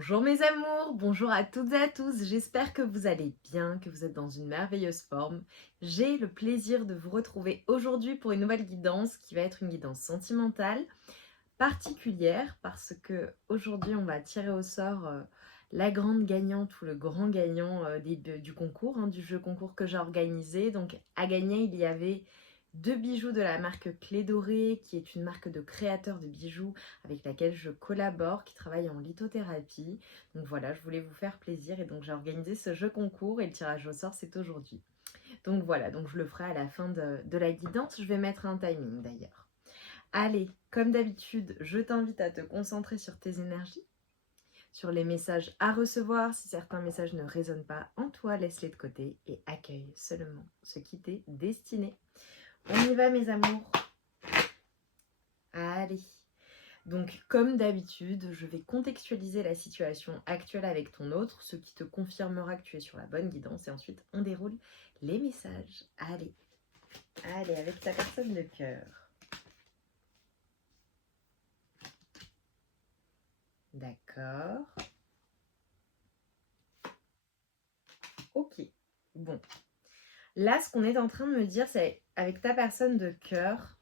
Bonjour mes amours, bonjour à toutes et à tous, j'espère que vous allez bien, que vous êtes dans une merveilleuse forme. J'ai le plaisir de vous retrouver aujourd'hui pour une nouvelle guidance qui va être une guidance sentimentale particulière parce que aujourd'hui on va tirer au sort la grande gagnante ou le grand gagnant du concours, du jeu concours que j'ai organisé. Donc à gagner il y avait deux bijoux de la marque Clé Dorée, qui est une marque de créateurs de bijoux avec laquelle je collabore, qui travaille en lithothérapie. Donc voilà, je voulais vous faire plaisir et donc j'ai organisé ce jeu concours et le tirage au sort c'est aujourd'hui. Donc voilà, donc je le ferai à la fin de la guidance, je vais mettre un timing d'ailleurs. Allez, comme d'habitude, je t'invite à te concentrer sur tes énergies, sur les messages à recevoir. Si certains messages ne résonnent pas en toi, laisse-les de côté et accueille seulement ce qui t'est destiné. On y va mes amours. Allez. Donc comme d'habitude, je vais contextualiser la situation actuelle avec ton autre, ce qui te confirmera que tu es sur la bonne guidance. Et ensuite, on déroule les messages. Allez, allez, avec ta personne de cœur. D'accord. Ok. Bon. Là, ce qu'on est en train de me dire, c'est avec ta personne de cœur,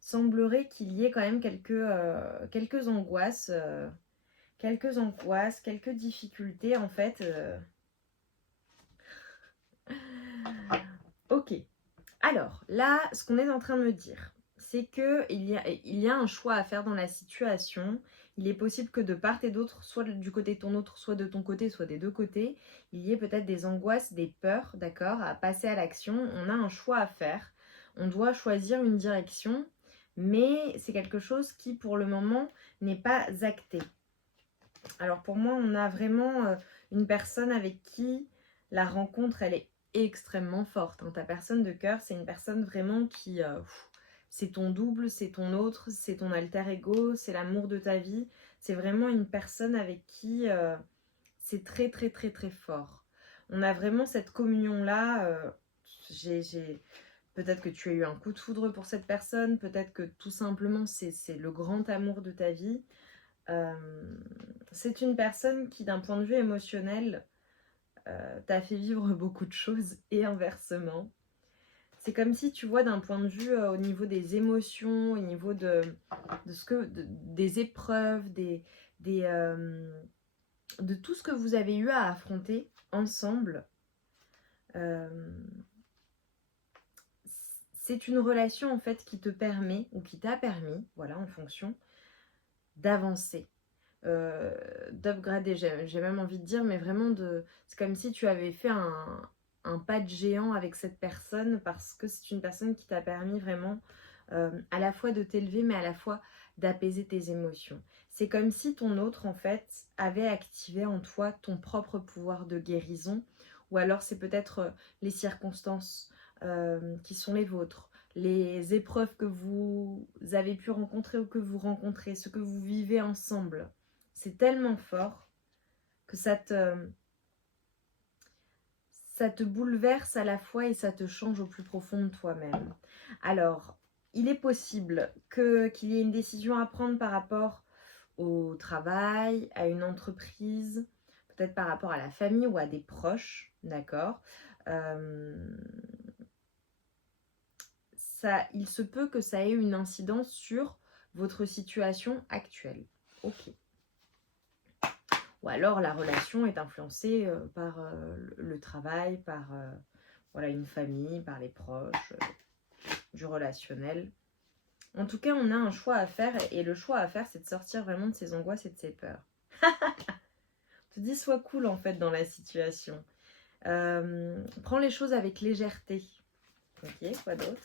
il semblerait qu'il y ait quand même quelques angoisses, quelques difficultés en fait. Ok. Alors, là, ce qu'on est en train de me dire, c'est qu'il y a un choix à faire dans la situation. Il est possible que de part et d'autre, soit du côté de ton autre, soit de ton côté, soit des deux côtés, il y ait peut-être des angoisses, des peurs, d'accord, à passer à l'action. On a un choix à faire. On doit choisir une direction, mais c'est quelque chose qui, pour le moment, n'est pas acté. Alors, pour moi, on a vraiment une personne avec qui la rencontre, elle est extrêmement forte. Ta personne de cœur, c'est une personne vraiment qui... c'est ton double, c'est ton autre, c'est ton alter ego, c'est l'amour de ta vie. C'est vraiment une personne avec qui c'est très très très très fort. On a vraiment cette communion-là. Peut-être que tu as eu un coup de foudre pour cette personne, peut-être que tout simplement c'est le grand amour de ta vie. C'est une personne qui, d'un point de vue émotionnel, t'a fait vivre beaucoup de choses et inversement. C'est comme si, tu vois, d'un point de vue au niveau des émotions, au niveau des épreuves, de tout ce que vous avez eu à affronter ensemble, c'est une relation en fait qui te permet, ou qui t'a permis, voilà, en fonction, d'avancer. D'upgrader, j'ai même envie de dire, mais vraiment c'est comme si tu avais fait un pas de géant avec cette personne parce que c'est une personne qui t'a permis vraiment à la fois de t'élever mais à la fois d'apaiser tes émotions. C'est comme si ton autre en fait avait activé en toi ton propre pouvoir de guérison, ou alors c'est peut-être les circonstances qui sont les vôtres, les épreuves que vous avez pu rencontrer ou que vous rencontrez, ce que vous vivez ensemble. C'est tellement fort que ça te bouleverse à la fois et ça te change au plus profond de toi-même. Alors, il est possible qu'il y ait une décision à prendre par rapport au travail, à une entreprise, peut-être par rapport à la famille ou à des proches, d'accord. Il se peut que ça ait une incidence sur votre situation actuelle. Ok. Ou alors la relation est influencée par le travail, par voilà, une famille, par les proches, du relationnel. En tout cas, on a un choix à faire et le choix à faire, c'est de sortir vraiment de ses angoisses et de ses peurs. Je te dis, sois cool en fait dans la situation. Prends les choses avec légèreté. Ok, quoi d'autre?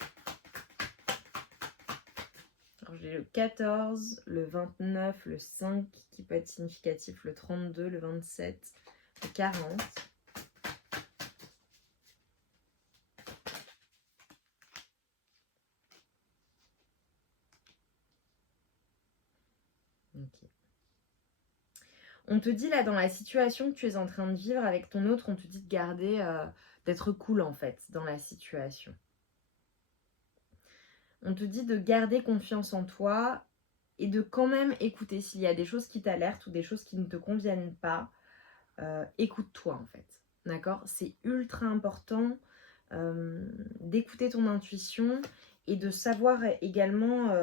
J'ai le 14, le 29, le 5 qui peut être significatif, le 32, le 27, le 40. Ok. On te dit là dans la situation que tu es en train de vivre avec ton autre, on te dit de garder, d'être cool en fait dans la situation. On te dit de garder confiance en toi et de quand même écouter s'il y a des choses qui t'alertent ou des choses qui ne te conviennent pas. Écoute-toi en fait, d'accord? C'est ultra important d'écouter ton intuition et de savoir également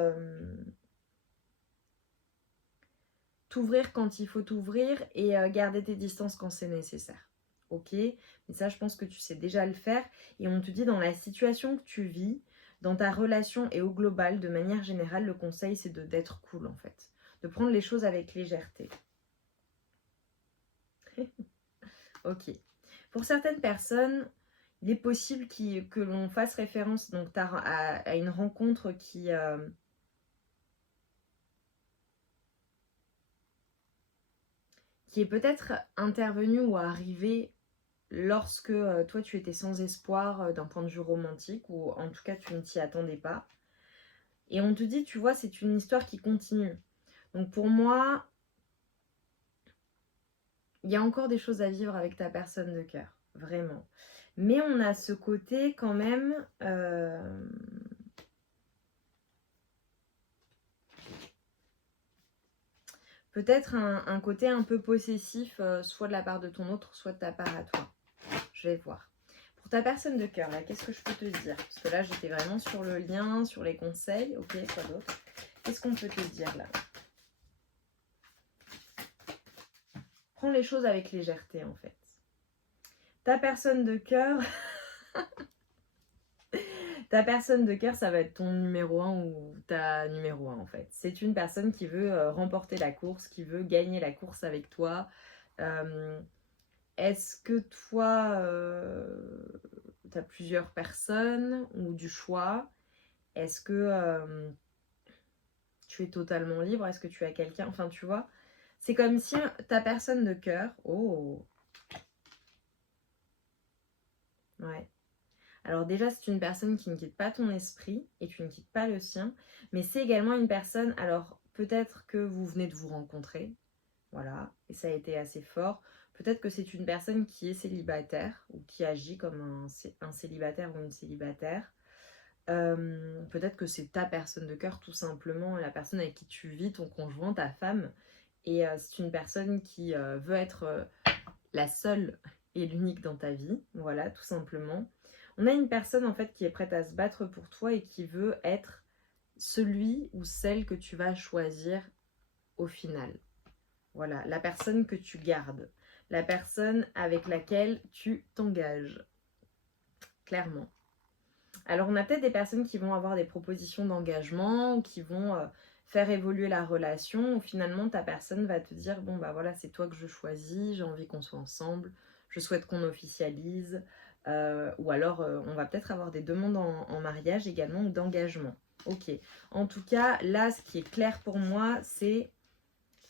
t'ouvrir quand il faut t'ouvrir et garder tes distances quand c'est nécessaire. Ok? Mais ça, je pense que tu sais déjà le faire. Et on te dit dans la situation que tu vis, dans ta relation et au global, de manière générale, le conseil, c'est d'être cool en fait. De prendre les choses avec légèreté. Ok. Pour certaines personnes, il est possible que l'on fasse référence donc, à une rencontre qui est peut-être intervenue ou arrivée lorsque toi tu étais sans espoir d'un point de vue romantique, ou en tout cas tu ne t'y attendais pas. Et on te dit, tu vois, c'est une histoire qui continue. Donc pour moi, il y a encore des choses à vivre avec ta personne de cœur, vraiment. Mais on a ce côté quand même... peut-être un côté un peu possessif, soit de la part de ton autre, soit de ta part à toi. Je vais voir. Pour ta personne de cœur, là, qu'est-ce que je peux te dire? Parce que là, j'étais vraiment sur le lien, sur les conseils. Ok, quoi d'autre? Qu'est-ce qu'on peut te dire là? Prends les choses avec légèreté, en fait. Ta personne de cœur... ta personne de cœur, ça va être ton numéro 1 ou ta numéro 1, en fait. C'est une personne qui veut remporter la course, qui veut gagner la course avec toi. Est-ce que toi, tu as plusieurs personnes ou du choix? Est-ce que tu es totalement libre? Est-ce que tu as quelqu'un? Enfin, tu vois, c'est comme si ta personne de cœur... Oh, ouais. Alors déjà, c'est une personne qui ne quitte pas ton esprit et tu ne quittes pas le sien. Mais c'est également une personne... Alors, peut-être que vous venez de vous rencontrer. Voilà. Et ça a été assez fort. Peut-être que c'est une personne qui est célibataire ou qui agit comme un célibataire ou une célibataire. Peut-être que c'est ta personne de cœur, tout simplement, la personne avec qui tu vis, ton conjoint, ta femme. Et c'est une personne qui veut être la seule et l'unique dans ta vie. Voilà, tout simplement. On a une personne, en fait, qui est prête à se battre pour toi et qui veut être celui ou celle que tu vas choisir au final. Voilà, la personne que tu gardes. La personne avec laquelle tu t'engages. Clairement. Alors, on a peut-être des personnes qui vont avoir des propositions d'engagement ou qui vont faire évoluer la relation. Ou finalement, ta personne va te dire, bon, bah voilà, c'est toi que je choisis, j'ai envie qu'on soit ensemble, je souhaite qu'on officialise. Ou alors, on va peut-être avoir des demandes en mariage également ou d'engagement. Ok. En tout cas, là, ce qui est clair pour moi, c'est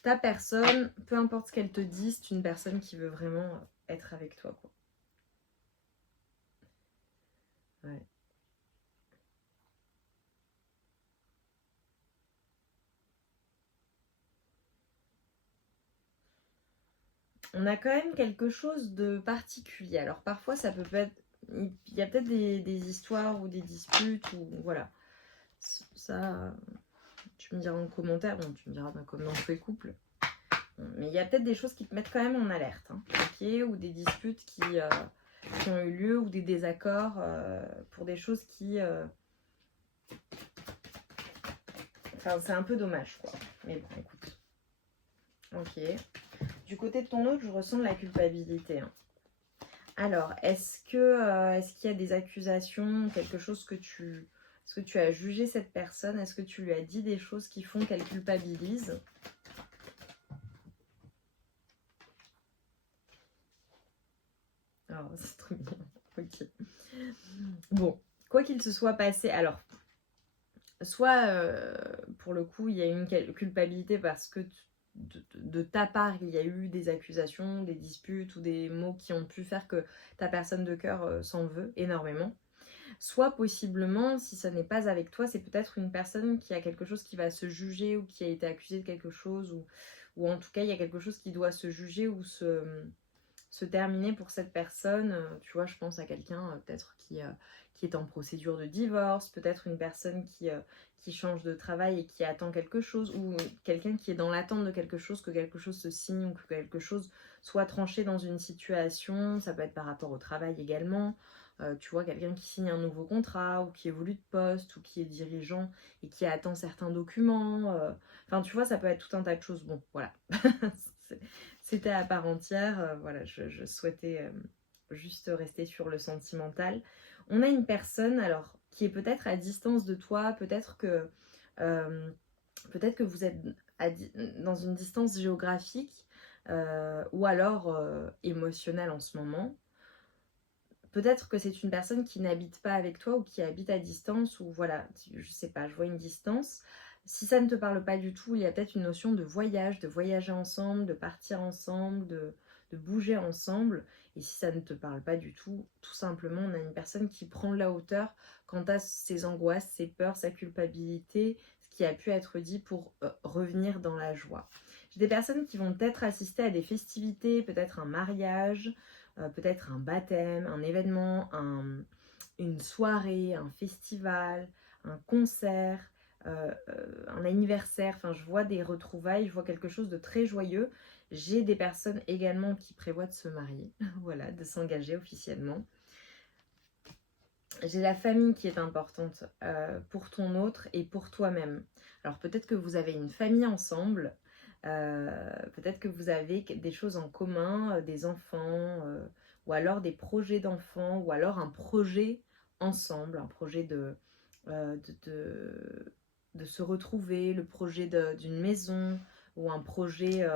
ta personne, peu importe ce qu'elle te dit, c'est une personne qui veut vraiment être avec toi, quoi. Ouais. On a quand même quelque chose de particulier. Alors parfois ça peut être... Il y a peut-être des histoires ou des disputes ou voilà. Ça, tu me diras en commentaire. Bon, tu me diras comme dans tous les couples. Mais il y a peut-être des choses qui te mettent quand même en alerte. Hein, ok, ou des disputes qui ont eu lieu ou des désaccords pour des choses qui... Enfin, c'est un peu dommage, quoi. Mais bon, écoute. Ok. Du côté de ton autre, je ressens de la culpabilité. Hein. Alors, est-ce qu'il y a des accusations, quelque chose que est-ce que tu as jugé cette personne? Est-ce que tu lui as dit des choses qui font qu'elle culpabilise? Alors, c'est trop bien. Ok. Bon, quoi qu'il se soit passé, alors, soit pour le coup, il y a une culpabilité parce que de ta part, il y a eu des accusations, des disputes ou des mots qui ont pu faire que ta personne de cœur s'en veut énormément. Soit possiblement, si ça n'est pas avec toi, c'est peut-être une personne qui a quelque chose qui va se juger ou qui a été accusée de quelque chose ou en tout cas il y a quelque chose qui doit se juger ou se se terminer pour cette personne. Tu vois, je pense à quelqu'un peut-être qui est en procédure de divorce, peut-être une personne qui change de travail et qui attend quelque chose, ou quelqu'un qui est dans l'attente de quelque chose, que quelque chose se signe ou que quelque chose soit tranché dans une situation. Ça peut être par rapport au travail également. Tu vois, quelqu'un qui signe un nouveau contrat ou qui évolue de poste ou qui est dirigeant et qui attend certains documents. Enfin, tu vois, ça peut être tout un tas de choses. Bon, voilà. C'était à part entière. Voilà, je souhaitais juste rester sur le sentimental. On a une personne, alors, qui est peut-être à distance de toi, euh, peut-être que vous êtes dans une distance géographique ou alors émotionnelle en ce moment. Peut-être que c'est une personne qui n'habite pas avec toi ou qui habite à distance ou voilà, je sais pas, je vois une distance. Si ça ne te parle pas du tout, il y a peut-être une notion de voyage, de voyager ensemble, de partir ensemble, de bouger ensemble. Et si ça ne te parle pas du tout, tout simplement, on a une personne qui prend de la hauteur quant à ses angoisses, ses peurs, sa culpabilité, ce qui a pu être dit pour revenir dans la joie. J'ai des personnes qui vont peut-être assister à des festivités, peut-être un mariage, peut-être un baptême, un événement, une soirée, un festival, un concert, un anniversaire. Enfin, je vois des retrouvailles, je vois quelque chose de très joyeux. J'ai des personnes également qui prévoient de se marier, voilà, de s'engager officiellement. J'ai la famille qui est importante pour ton autre et pour toi-même. Alors peut-être que vous avez une famille ensemble, peut-être que vous avez des choses en commun, des enfants, ou alors des projets d'enfants, ou alors un projet ensemble, un projet euh, de, de, de se retrouver, le projet d'une maison, ou un projet,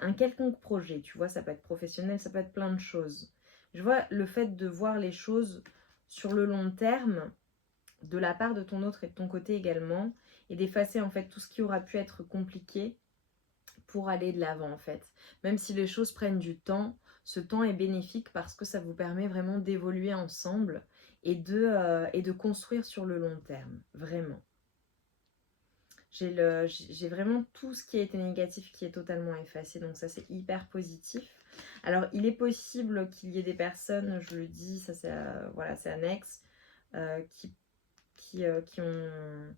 un quelconque projet, tu vois, ça peut être professionnel, ça peut être plein de choses. Je vois le fait de voir les choses sur le long terme, de la part de ton autre et de ton côté également, et d'effacer en fait tout ce qui aura pu être compliqué pour aller de l'avant en fait. Même si les choses prennent du temps, ce temps est bénéfique parce que ça vous permet vraiment d'évoluer ensemble et de construire sur le long terme, vraiment. J'ai vraiment tout ce qui a été négatif qui est totalement effacé, donc ça c'est hyper positif. Alors il est possible qu'il y ait des personnes, je le dis, ça c'est voilà, c'est annexe, qui ont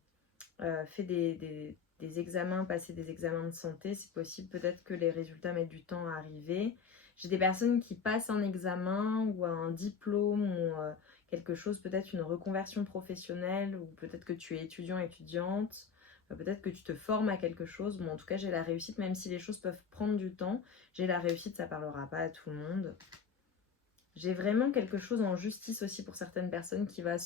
fait des examens, passé des examens de santé. C'est possible peut-être que les résultats mettent du temps à arriver. J'ai des personnes qui passent un examen ou un diplôme ou quelque chose, peut-être une reconversion professionnelle, ou peut-être que tu es étudiant, étudiante, peut-être que tu te formes à quelque chose. Bon, en tout cas, j'ai la réussite, même si les choses peuvent prendre du temps. J'ai la réussite, ça parlera pas à tout le monde. J'ai vraiment quelque chose en justice aussi pour certaines personnes qui va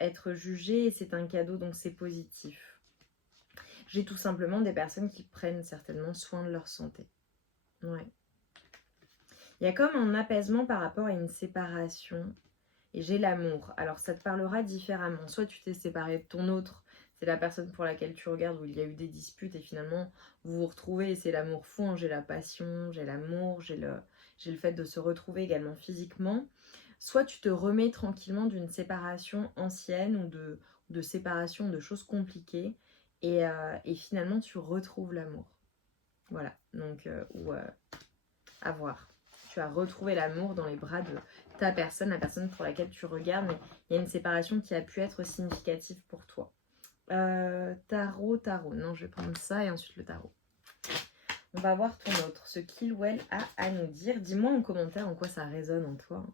être jugée, et c'est un cadeau, donc c'est positif. J'ai tout simplement des personnes qui prennent certainement soin de leur santé. Ouais. Il y a comme un apaisement par rapport à une séparation. Et j'ai l'amour. Alors ça te parlera différemment. Soit tu t'es séparé de ton autre, c'est la personne pour laquelle tu regardes où il y a eu des disputes et finalement vous vous retrouvez et c'est l'amour fou. Hein. J'ai la passion, j'ai l'amour, j'ai le fait de se retrouver également physiquement. Soit tu te remets tranquillement d'une séparation ancienne ou de séparation de choses compliquées et finalement tu retrouves l'amour. Voilà, donc à voir. Tu as retrouvé l'amour dans les bras de ta personne, la personne pour laquelle tu regardes, mais il y a une séparation qui a pu être significative pour toi. Tarot. Non, je vais prendre ça et ensuite le tarot. On va voir ton autre, ce qu'il ou elle a à nous dire. Dis-moi en commentaire en quoi ça résonne en toi.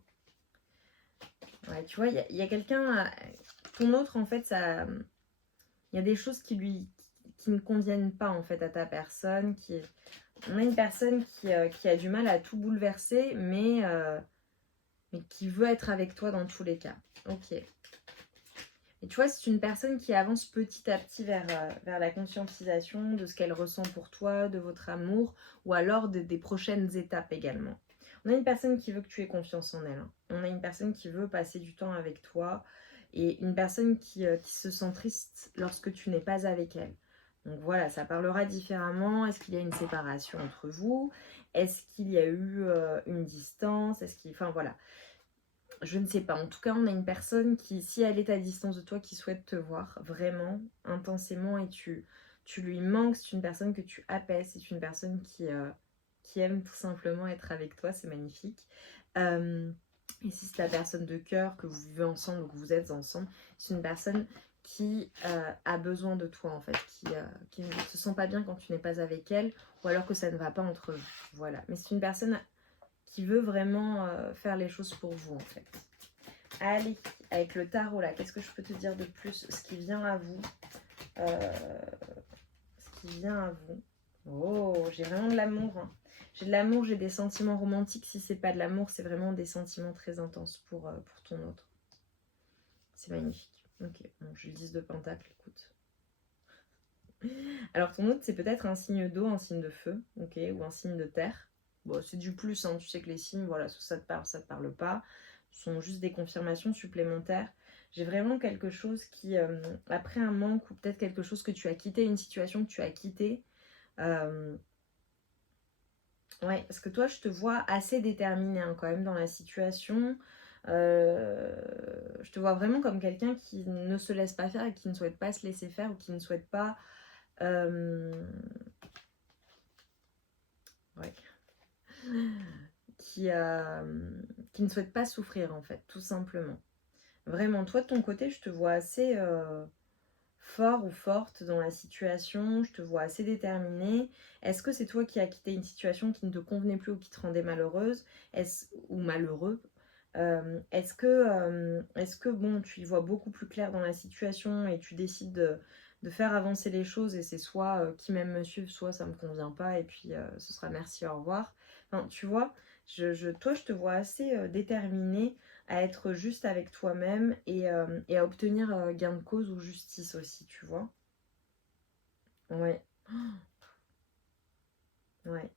Ouais, tu vois, il y a quelqu'un... Ton autre, en fait, ça... Il y a des choses qui ne conviennent pas, en fait, à ta personne. On a une personne qui a du mal à tout bouleverser, mais qui veut être avec toi dans tous les cas. Ok. Et tu vois, c'est une personne qui avance petit à petit vers la conscientisation de ce qu'elle ressent pour toi, de votre amour, ou alors des prochaines étapes également. On a une personne qui veut que tu aies confiance en elle. Hein. On a une personne qui veut passer du temps avec toi, et une personne qui se sent triste lorsque tu n'es pas avec elle. Donc voilà, ça parlera différemment. Est-ce qu'il y a une séparation entre vous? Est-ce qu'il y a eu une distance? Enfin voilà. Je ne sais pas. En tout cas, on a une personne qui, si elle est à distance de toi, qui souhaite te voir vraiment, intensément, et tu lui manques. C'est une personne que tu apaises. C'est une personne qui qui aime tout simplement être avec toi, c'est magnifique. Et si c'est ta personne de cœur, que vous vivez ensemble ou que vous êtes ensemble, c'est une personne qui a besoin de toi en fait, qui ne se sent pas bien quand tu n'es pas avec elle, ou alors que ça ne va pas entre vous. Voilà, mais c'est une personne qui veut vraiment faire les choses pour vous en fait. Allez, avec le tarot là, qu'est-ce que je peux te dire de plus? Ce qui vient à vous. Ce qui vient à vous. Oh, j'ai vraiment de l'amour. Hein. J'ai de l'amour, j'ai des sentiments romantiques. Si c'est pas de l'amour, c'est vraiment des sentiments très intenses pour ton autre. C'est magnifique. Ok, bon, j'ai le 10 de pentacle, écoute. Alors ton autre, c'est peut-être un signe d'eau, un signe de feu, ok, ou un signe de terre. Bon, c'est du plus, hein, tu sais que les signes, voilà, soit ça te parle pas. Ce sont juste des confirmations supplémentaires. J'ai vraiment quelque chose qui, après un manque, ou peut-être quelque chose que tu as quitté, une situation que tu as quittée. Ouais, parce que toi, je te vois assez déterminée hein, quand même dans la situation. Je te vois vraiment comme quelqu'un qui ne se laisse pas faire et qui ne souhaite pas se laisser faire ou qui ne souhaite pas... Ouais. Qui ne souhaite pas souffrir en fait, tout simplement. Vraiment, toi de ton côté, je te vois assez fort ou forte dans la situation, je te vois assez déterminée. Est-ce que c'est toi qui as quitté une situation qui ne te convenait plus ou qui te rendait malheureuse ou malheureux est-ce que bon, tu y vois beaucoup plus clair dans la situation et tu décides de faire avancer les choses et c'est soit qui m'aime me suivre, soit ça me convient pas et puis ce sera merci, au revoir. Enfin, tu vois, toi je te vois assez déterminée à être juste avec toi-même et à obtenir gain de cause ou justice aussi, tu vois. Ouais, ouais,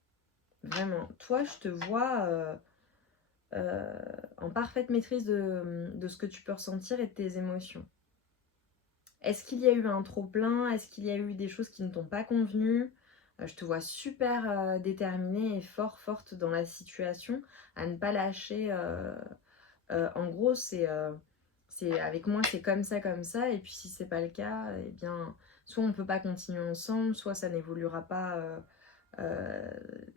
vraiment. Toi, je te vois en parfaite maîtrise de ce que tu peux ressentir et de tes émotions. Est-ce qu'il y a eu un trop-plein? Est-ce qu'il y a eu des choses qui ne t'ont pas convenu? Je te vois super déterminée et forte dans la situation, à ne pas lâcher. En gros, c'est avec moi, c'est comme ça. Et puis si c'est pas le cas, eh bien, soit on peut pas continuer ensemble, soit ça n'évoluera pas.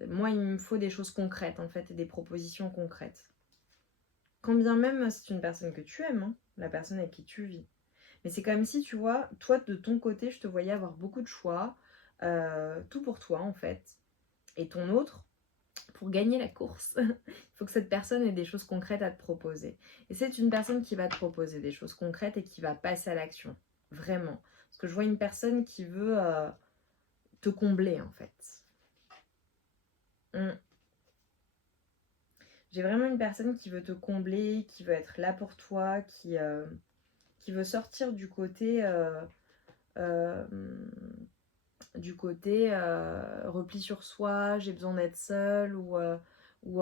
Moi, il me faut des choses concrètes en fait et des propositions concrètes. Quand bien même c'est une personne que tu aimes, hein, la personne avec qui tu vis. Mais c'est comme si, tu vois, toi de ton côté, je te voyais avoir beaucoup de choix, tout pour toi en fait. Et ton autre, pour gagner la course, il faut que cette personne ait des choses concrètes à te proposer. Et c'est une personne qui va te proposer des choses concrètes et qui va passer à l'action. Vraiment. Parce que je vois une personne qui veut te combler en fait. Mm. J'ai vraiment une personne qui veut te combler, qui veut être là pour toi, qui veut sortir euh, du côté repli sur soi, j'ai besoin d'être seule, ou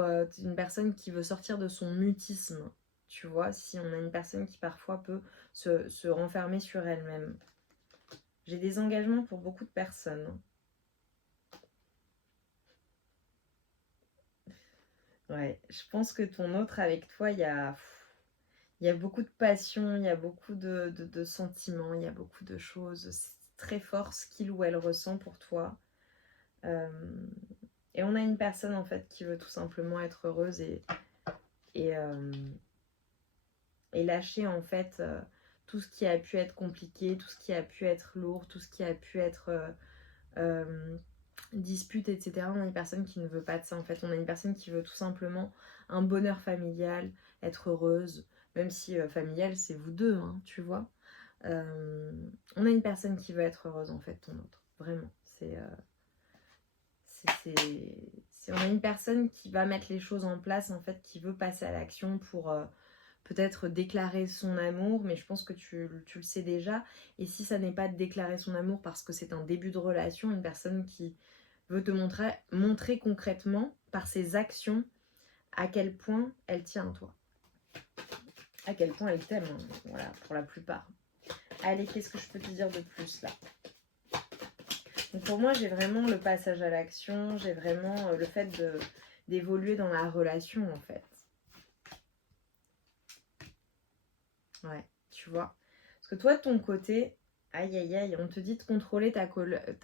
une personne qui veut sortir de son mutisme. Tu vois, si on a une personne qui parfois peut se renfermer sur elle-même. J'ai des engagements pour beaucoup de personnes. Ouais, je pense que ton autre avec toi, il y a beaucoup de passion, il y a beaucoup de sentiments, il y a beaucoup de choses. C'est très fort ce qu'il ou elle ressent pour toi. Euh, et on a une personne en fait qui veut tout simplement être heureuse et, euh, et lâcher en fait tout ce qui a pu être compliqué, tout ce qui a pu être lourd, tout ce qui a pu être dispute, etc. On a une personne qui ne veut pas de ça en fait. On a une personne qui veut tout simplement un bonheur familial, être heureuse, même si familial c'est vous deux, hein, tu vois. On a une personne qui veut être heureuse en fait, ton autre. Vraiment. On a une personne qui va mettre les choses en place en fait, qui veut passer à l'action pour peut-être déclarer son amour, mais je pense que tu le sais déjà. Et si ça n'est pas de déclarer son amour parce que c'est un début de relation, une personne qui veut te montrer concrètement par ses actions à quel point elle tient à toi. À quel point elle t'aime, hein. Voilà, pour la plupart. Allez, qu'est-ce que je peux te dire de plus là? Donc pour moi, j'ai vraiment le passage à l'action, j'ai vraiment le fait d'évoluer dans la relation en fait. Ouais, tu vois. Parce que toi, de ton côté, aïe aïe aïe, on te dit de contrôler ta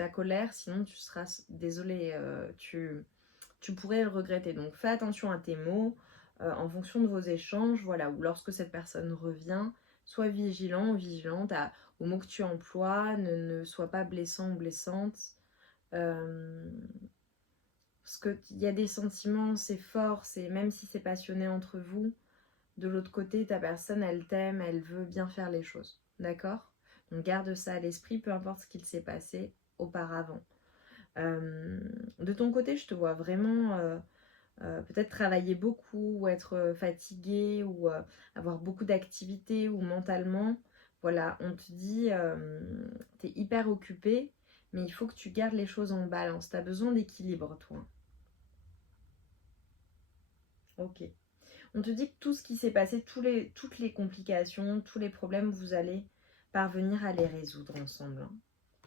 colère, sinon tu seras, désolé, tu pourrais le regretter. Donc fais attention à tes mots en fonction de vos échanges, voilà, ou lorsque cette personne revient, sois vigilant ou vigilante aux mots que tu emploies, ne sois pas blessant ou blessante. Parce qu'il y a des sentiments, c'est fort, même si c'est passionné entre vous, de l'autre côté, ta personne, elle t'aime, elle veut bien faire les choses. D'accord? Donc garde ça à l'esprit, peu importe ce qu'il s'est passé auparavant. De ton côté, je te vois vraiment peut-être travailler beaucoup ou être fatigué ou avoir beaucoup d'activités ou mentalement. Voilà, on te dit, tu es hyper occupé, mais il faut que tu gardes les choses en balance. Tu as besoin d'équilibre, toi. Ok. On te dit que tout ce qui s'est passé, toutes les complications, tous les problèmes, vous allez parvenir à les résoudre ensemble. Hein.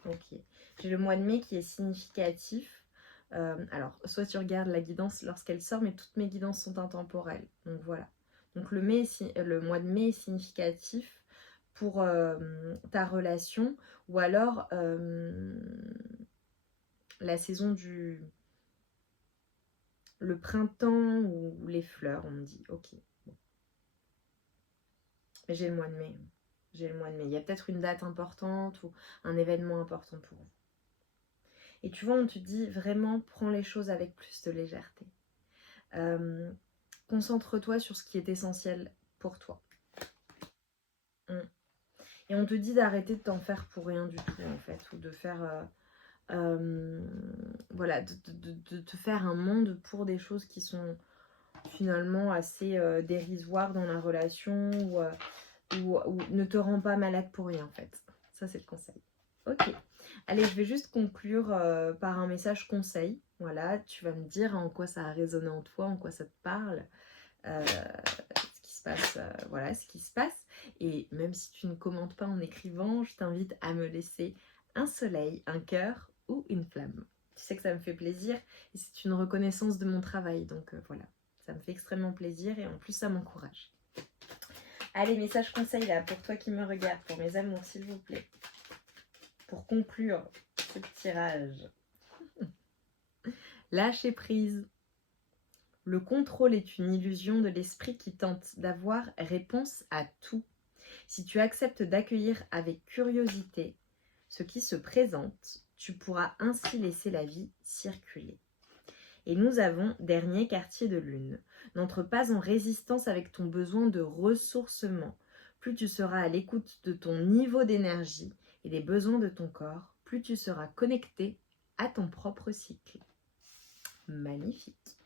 Ok. J'ai le mois de mai qui est significatif. Alors, soit tu regardes la guidance lorsqu'elle sort, mais toutes mes guidances sont intemporelles. Donc voilà. Donc le mois de mai est significatif pour ta relation, ou alors la saison le printemps ou les fleurs, on me dit. Ok. Bon. J'ai le mois de mai. J'ai le mois de mai. Il y a peut-être une date importante ou un événement important pour vous. Et tu vois, on te dit vraiment, prends les choses avec plus de légèreté. Concentre-toi sur ce qui est essentiel pour toi. Et on te dit d'arrêter de t'en faire pour rien du tout, en fait. Ou de faire... voilà, de te faire un monde pour des choses qui sont finalement assez dérisoires dans la relation ou ne te rends pas malade pour rien, en fait. Ça, c'est le conseil. Ok. Allez, je vais juste conclure par un message conseil. Voilà, tu vas me dire en quoi ça a résonné en toi, en quoi ça te parle, ce qui se passe, voilà, ce qui se passe. Et même si tu ne commentes pas en écrivant, je t'invite à me laisser un soleil, un cœur ou une flamme. Tu sais que ça me fait plaisir et c'est une reconnaissance de mon travail. Donc voilà, ça me fait extrêmement plaisir et en plus ça m'encourage. Allez, message conseil là pour toi qui me regarde, pour mes amours, s'il vous plaît. Pour conclure ce tirage. Lâcher prise. Le contrôle est une illusion de l'esprit qui tente d'avoir réponse à tout. Si tu acceptes d'accueillir avec curiosité ce qui se présente, tu pourras ainsi laisser la vie circuler. Et nous avons dernier quartier de lune. N'entre pas en résistance avec ton besoin de ressourcement. Plus tu seras à l'écoute de ton niveau d'énergie et des besoins de ton corps, plus tu seras connecté à ton propre cycle. Magnifique.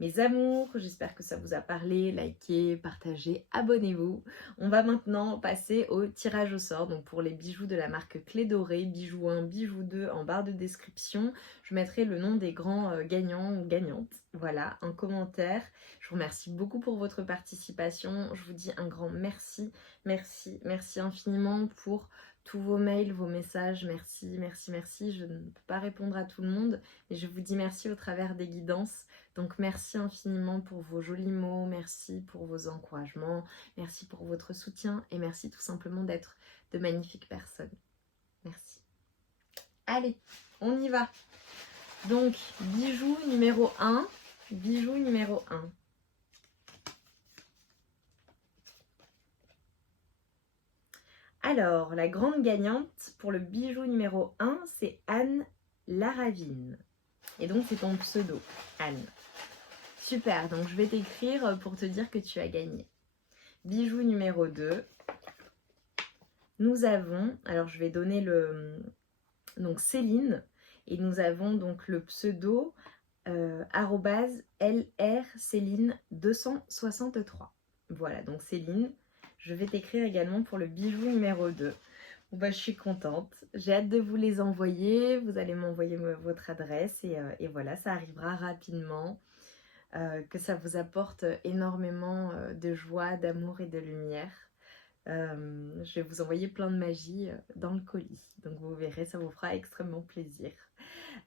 Mes amours, j'espère que ça vous a parlé, likez, partagez, abonnez-vous. On va maintenant passer au tirage au sort. Donc pour les bijoux de la marque Clé Dorée, bijou 1, bijou 2 en barre de description, je mettrai le nom des grands gagnants ou gagnantes. Voilà, en commentaire. Je vous remercie beaucoup pour votre participation. Je vous dis un grand merci, merci, merci infiniment pour tous vos mails, vos messages. Merci, merci, merci. Je ne peux pas répondre à tout le monde, mais je vous dis merci au travers des guidances. Donc merci infiniment pour vos jolis mots, merci pour vos encouragements, merci pour votre soutien et merci tout simplement d'être de magnifiques personnes. Merci. Allez, on y va. Donc bijou numéro 1, bijou numéro 1. Alors, la grande gagnante pour le bijou numéro 1, c'est Anne Laravine. Et donc c'est ton pseudo, Anne. Super, donc je vais t'écrire pour te dire que tu as gagné. Bijou numéro 2. Nous avons, alors je vais donner donc Céline, et nous avons donc le pseudo @LRCéline263. Voilà, donc Céline, je vais t'écrire également pour le bijou numéro 2. Bon, bah, je suis contente, j'ai hâte de vous les envoyer, vous allez m'envoyer votre adresse et voilà, ça arrivera rapidement. Que ça vous apporte énormément de joie, d'amour et de lumière. Je vais vous envoyer plein de magie dans le colis. Donc vous verrez, ça vous fera extrêmement plaisir.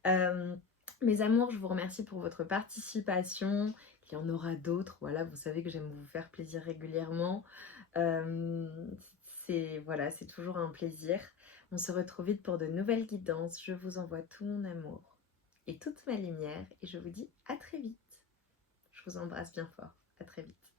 Mes amours, je vous remercie pour votre participation. Il y en aura d'autres. Voilà, vous savez que j'aime vous faire plaisir régulièrement. C'est toujours un plaisir. On se retrouve vite pour de nouvelles guidances. Je vous envoie tout mon amour. et toute ma lumière et je vous dis à très vite. Je vous embrasse bien fort. À très vite.